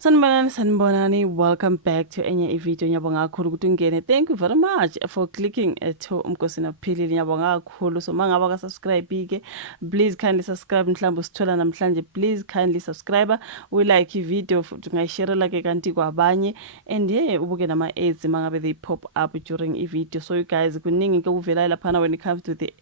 Sanibonani, welcome back to enye video. Ngiyabonga kakhulu ukuthi ungene. Thank you very much for clicking to Umkhosi Nophilile. Ngiyabonga kakhulu. So mangaba ka subscribe ke, please kindly subscribe. Mhlambe usithola namhlanje, please kindly subscribe. We like video futhi ungayishare ke kanti kwabanye, and ubuke nama ads mangabe they pop up during I video. So you guys kuningi ke kuvela lapha when it comes to the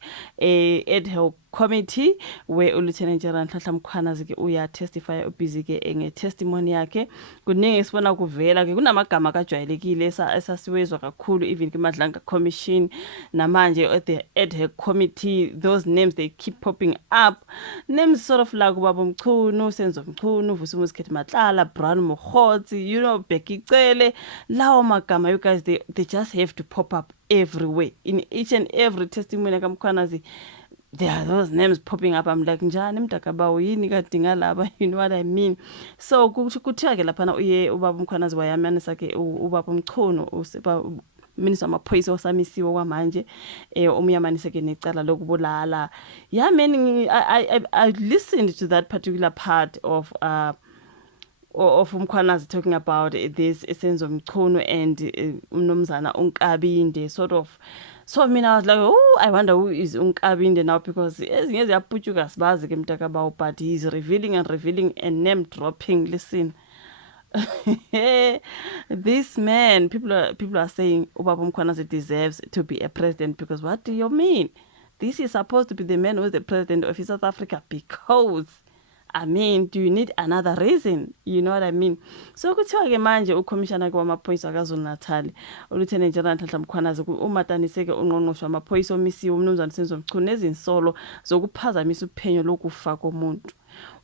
ad hoc committee where uLieutenant General Nhlanhla Mkhwanazi ke uya testify ubusy ke nge testimony yakhe. Kuningi sibona kuvela ke kunamagama kajwayelekile esasiwezwa kakhulu even kuMadlanga Commission namanje at the ad hoc committee. Those names they keep popping up, names sort of like ubaba Mchunu, Senzo Mchunu, Vusumuzi Matlala, Brown Mokhotsi, you know, Becky Cele. Lawo magama, you guys, they just have to pop up everywhere in each and every testimony kaMkhwanazi. There are those names popping up. I'm like, njani mtakabawo yini kadinga laba, you know what I mean? So kuthiwa ke lapha uye ubaba Mkhwanazi wayamanisa ke ubaba Mchunu Minister wamaphoyisa osamisiwe kwamanje umyamanise ke necala lokubulala. Yeah, man, I listened to that particular part of Mkhwanazi talking about this Senzo Mchunu and umnumzana uNkabinde sort of. So I was like, oh, I wonder who is Unkabinde now, because ezinye ziyaphutshuka sibazi ke mtakabawo, but he's revealing and name dropping. Listen. This man, people are saying Ubaba Mkhwanazi deserves to be a president, because what do you mean? This is supposed to be the man who is the president of South Africa, because I mean, do you need another reason? You know what I mean? So kuthiwa ke manje uCommissioner wamaphoyisa kaZulu-Natal, uLieutenant General Nhlanhla Mkhwanazi umatanise ke ungqongqoshe wamaphoyisa omisiwe umnumzana Senzo Mchunu nezinsolo zokuphazamisa uphenyo lokufa komuntu.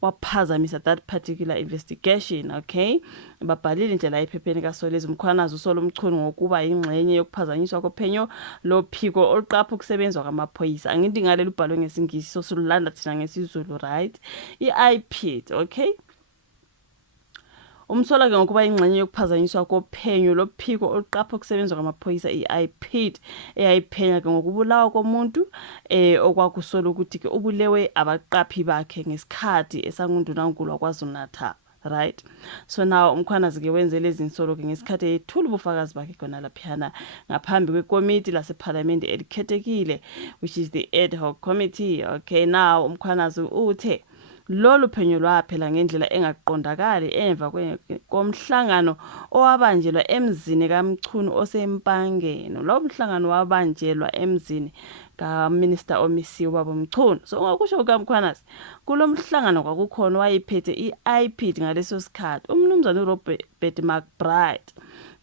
Waphazamisa that particular investigation, okay? Babhalile indlela ephepheni kaSolezi Mkhwanazi usola Mchunu ngokuba ingxenye yokuphazanyiswa kophenyo lophiko oluqapha ukusebenzwa kwamaphoyisa. Angithi ngale lubhalwe ngesingisi so silanda thina ngesizulu, right? I-IPID, okay? Umsola ke ngokuba ingxenye yokuphazanyiswa kophenyo lophiko oluqapha ukusebenzwa kwamaphoyisa i-IPID eyayiphenya ke ngokubulawa komuntu okwakusola ukuthi ke ubulewe abaqaphi bakhe ngesikhathi esangundunankulu kwaZulu-Natal, right? So now Mkhwanazi ke wenze lezi insolo ke ngesikhathi ethula ubufakazi bakhe khona laphana ngaphambi kwekomiti laseParliament elikhethekile, which is the ad hoc committee. Okay, now Mkhwanazi uthe lolu phenyo lwaphela ngendlela engaqondakali emva komhlangano owabanjelwa emzini kaMchunu osempangeni. Lo mhlangano wabanjelwa emzini kaMinister omisiwe ubaba Mchunu. So ngokusho kaMkhwanazi kulo mhlangano kwakukhona wayiphethe i-IPID ngaleso sikhathi umnumzana uRobert McBride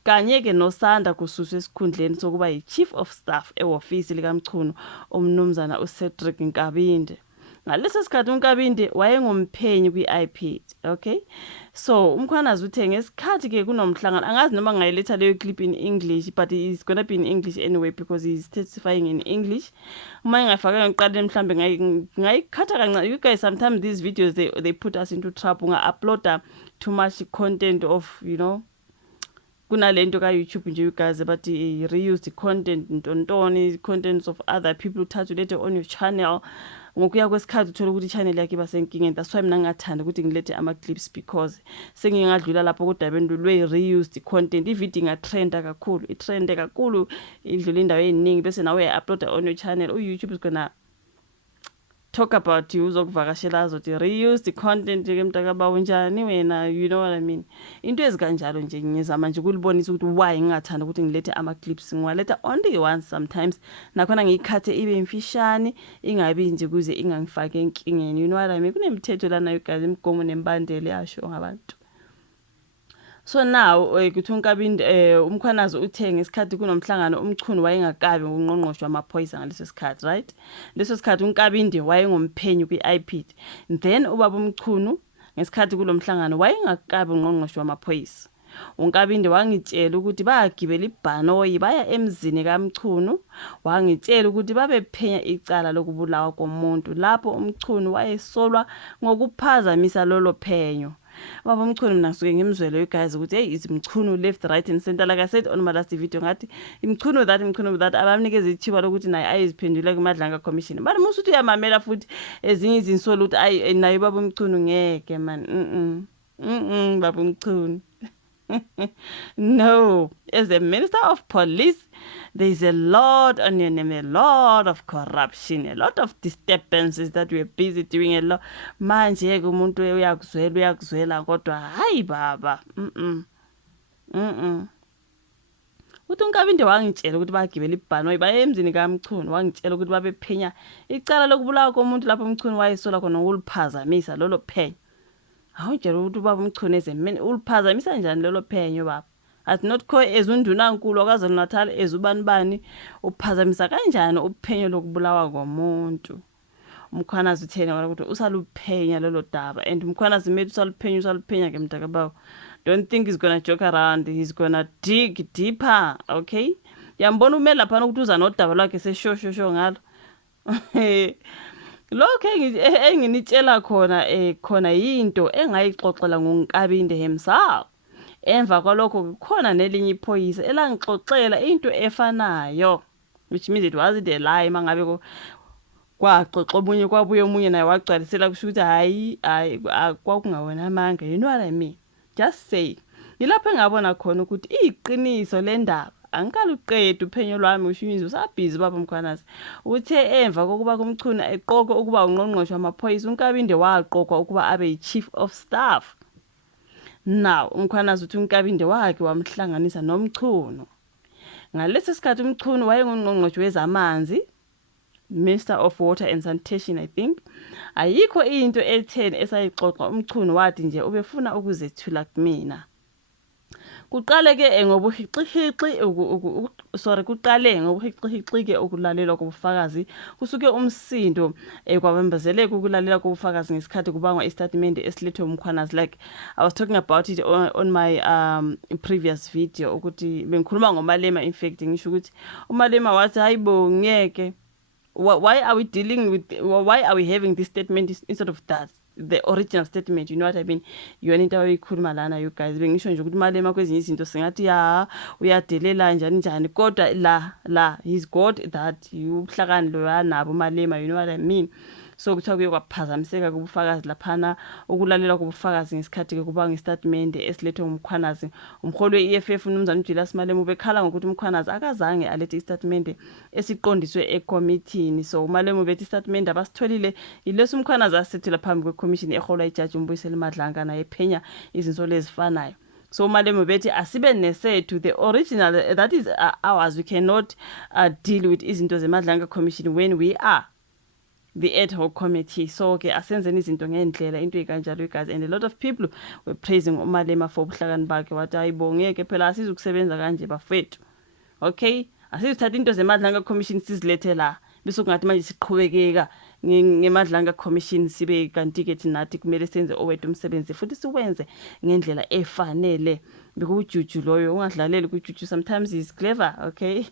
kanye ke noSanda kususwa esikhundleni sokuba yi-Chief of Staff ehofisi likaMchunu umnumzana uCedric Nkabinde. Ngaleso sikhathi uNkabinde wayengumphenyi kwi-IPID, okay? So Mkhwanazi uthe ngesikhathi ke kunomhlangano, angazi noma ngayiletha leyo clip in English, but it's going to be in English anyway because he's testifying in English. Uma ngifaka ngiqale mhlambe ngayikhatha kancane. You guys, sometimes these videos they put us into trouble. Nga-uploada too much content of, you know, kunalento ka YouTube nje, you guys, but reused content, ntontoni contents of other people uthathu later on your channel. Ngokuya kwesikhathi uthola ukuthi channel yakhe iba senkingeni. That's why mina ngathanda ukuthi ngilethe ama clips, because sengingadlula lapho kodabeni lwe-reused content. I-video ingatrenda kakhulu, itrende kakhulu, idlula indawo eziningi bese nawe uya-uploada on your channel. YouTube is gonna talk about you, uzokuvakashela azothi reused content ke mtakabawo njani wena, you know what I mean? Into ezikanjalo nje ngizama nje ukulibonisa ukuthi why ngingathanda ukuthi ngilethe ama clips. Ngiwaletha only once sometimes, nakhona ngiyikhathe ibe imfishane ingabi nje kuze ingangifake enkingeni, you know what I mean? Kunemithetho lana you guys, imigomo nembandela yasho ngabantu. So now kuthi uNkabinde uMkhwanazi uthe ngesikhathi kunomhlangano uMchunu wayengakabi ungqongqoshe wamaphoyisa ngaleso sikhathi, right? Leso sikhathi uNkabinde wayengumphenyi kwi-IPID. Then ubaba uMchunu ngesikhathi kulomhlangano wayengakabi ungqongqoshe wamaphoyisa. uNkabinde wangitshela ukuthi bagibela ibhanoyi baya emzini kaMchunu, wangitshela ukuthi babephenya icala lokubulawa komuntu lapho uMchunu wayesolwa ngokuphazamisa lolo phenyo. Baba Mchunu mina ngisuke ngimzwele you guys ukuthi hey is Mchunu left right and center, like I said on my last video ngathi Mchunu that abamnikeza ithiba lokuthi naye ayiziphendula kuMadlanga Commission. But musuthi uyamamela futhi ezinye izinsolo ukuthi ay nayo baba Mchunu ngeke man. Baba Mchunu. No, as a minister of police, there's a lot on your name, a lot of corruption, a lot of disturbances that we're busy doing a lot. Manje umuntu uyakuzwela kodwa hayi baba. Uthi uNkabinde wangitshela ukuthi bagibela ibhanoyi baye emzini kaMchunu, wangitshela ukuthi babephenya icala lokubulawa komuntu lapho uMchunu wayesola khona ukuliphazamisa lolo phenyo. Awutshela ukuthi ubaba uMchunu ezemini uliphazamisa njani lelo phenyo baba? Athi not kho ezundunankulu akaZulu Natal ezubanibani uphazamisa kanjani uphenyo lokubulawa komuntu. Umkhwanazi uthena wala ukuthi usaluphenya lelo daba and umkhwanazi methi usaluphenya ke mntakabawo. Don't think he's gonna joke around, he's gonna dig deeper, okay? Yambona ume lapha ukuthi uza nodaba lwakhe seshosho ngalo. Lokho enginitshela khona into engayixoxela ngoNkabinde himself. Emva kwalokho kukhona nelinye iphoyisa elangixoxela into efanayo, which means it wasn't a lie mangabe kwaxoxa omunye kwabuye omunye naye wagcwalisela kusho ukuthi hayi kwakungawona amanga, you know what I mean? Just say yilapho engabona khona ukuthi iqiniso lendaba angikaluqedi uphenyo lwami ushimizi usabhizi baba Mkhwanazi. Uthe emva kokuba kuMchunu eqoke ukuba ungqongqoshe wamaphoyisa uNkabinde waqokwa ukuba abe yichief of staff. Now uMkhwanazi uthi uNkabinde wakhe wamhlanganisa noMchunu. Ngalesi sikhathi uMchunu wayengungqongqoshe wezamanzi, Minister of Water and Sanitation, I think. Ayikho into etheni esayixoxa uMchunu wathi nje ubefuna ukuzethula kumina. Kuqale ke ngobuhixihixi ke ukulalelwa kobufakazi kusuke umsindo kwabambezeleka ukulalela kobufakazi ngesikhathi kubangwa istatement esilethwe uMkhwanazi. Like I was talking about it on my previous video ukuthi bengikhuluma ngoMalema. In fact ngisho ukuthi uMalema wathi hayibo ngeke, why are we having this statement instead of that the original statement, you know what I mean? Yona into abayikhuluma lana you guys bengisho nje ukuthi Malema kwezinye izinto singathi uyadelela njani kodwa la he's got that ubuhlakani lo yanabo Malema, you know what I mean? So kuthiwa kuye kwaphazamiseka kubufakazi laphana ukulalela kubufakazi ngesikhathi ke kuba ngestatement esilethwe uMkhwanazi. Umholi weEFF uMnumzana Julius Malema ubekhala ngokuthi uMkhwanazi akazange alethe istatement esiqondiswe ekomithini. So uMalema bethi istatement abasitholile ileso uMkhwanazi asethula phambi kweCommission eholwa iJudge uMbuyiseli Madlanga naye phenya izinsolo ezifanayo. So Malema bethi asibe nesethu the original that is ours. We cannot deal with izinto zeMadlanga Commission when we are the ad hoc committee. So ke asenzeni izinto ngendlela into ekanjalo guys, and a lot of people were praising uMalema for ubuhlakani bakhe wathi ayibongeke phela asizukusebenza kanje bafethu. Okay, asizithatha into zeMadlanga Commission sizilethe la bese kungathi manje siqhubekeka ngeMadlanga Commission sibe kanti ke thinathi kumele senze owethu umsebenzi futhi siwenze ngendlela efanele. Bekujuju loyo ungadlaleli kujuju, sometimes is clever, okay?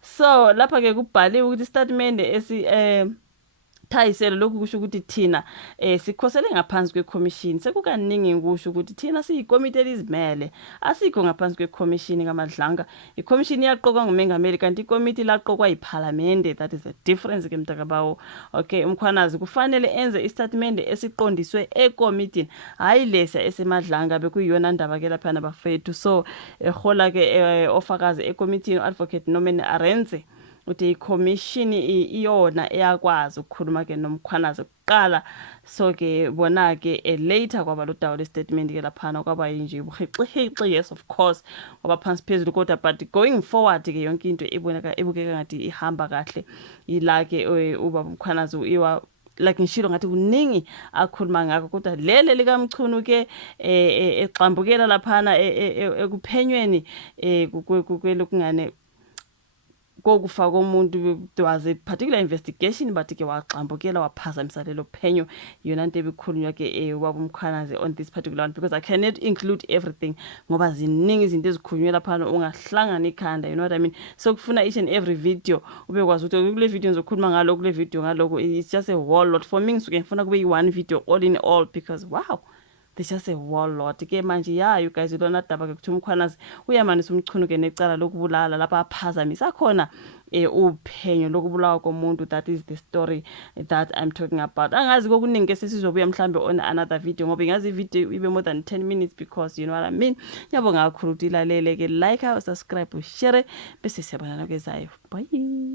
So lapha ke kubhaliwe ukuthi istatement thayiselo lokhu kusho ukuthi thina sikhosele ngaphansi kweCommission. Sekukaningi ngisho ukuthi thina siyikomiti elizimele asikho ngaphansi kweCommission kaMadlanga. ICommission yaqokwa ngumengameli kanti ikomiti laqokwa yiParliament. That is a difference ke mntakabawo. Okay, uMkhwanazi kufanele enze istatement esiqondiswe ekomithini hayi lesa eseMadlanga bekuyiyona ndaba ke lapha nabafethu. So ehola ke ofakazi ekomithini advocate Norman Arendse uthi iCommission iyona eyakwazi ukukhuluma ke noMkhwanazi kuqala. So ke bona ke later kwaba lo dawo le statement ke laphana kwaba nje ubuhixihixi, yes of course ngoba phansi phezulu kodwa but going forward ke yonke into ebukeka ngathi ihamba kahle ila ke ubaba uMkhwanazi iwa like ngishilo ngathi kuningi akhuluma ngakho kodwa lele likaMchunu ke exambukela laphana ekuphenyweni kwelokungane kokufa komuntu. There was a particular investigation but ke waxambukela waphazamisa lelo phenyo yona into ebikhulunywa ke ubaba uMkhwanazi on this particular one, because I cannot include everything ngoba ziningi izinto ezikhulunywa lapha ungahlangana ikhanda, you know what I mean? So kufuna each and every video ubekwazi ukuthi kule video ngizokhuluma ngalo, kule video ngaloko. It's just a whole lot for me. Ngisuke ngifuna kube yi-one video all in all because wow, There's just a warlord ke manje you guys lona daba ke kuthi umkhwanazi uyamanisa umchunuke necala lokubulala lapha aphazamisa khona uphenyo lokubulawa komuntu. That is the story that I'm talking about. Angazi kokuningi ke sesizobuya mhlambe on another video ngoba ngazi video ibe more than 10 minutes because you know what I mean. Yabonga kakhulu ukuthi ilalele ke, like, subscribe, share bese siyabonana kwezayo. Bye.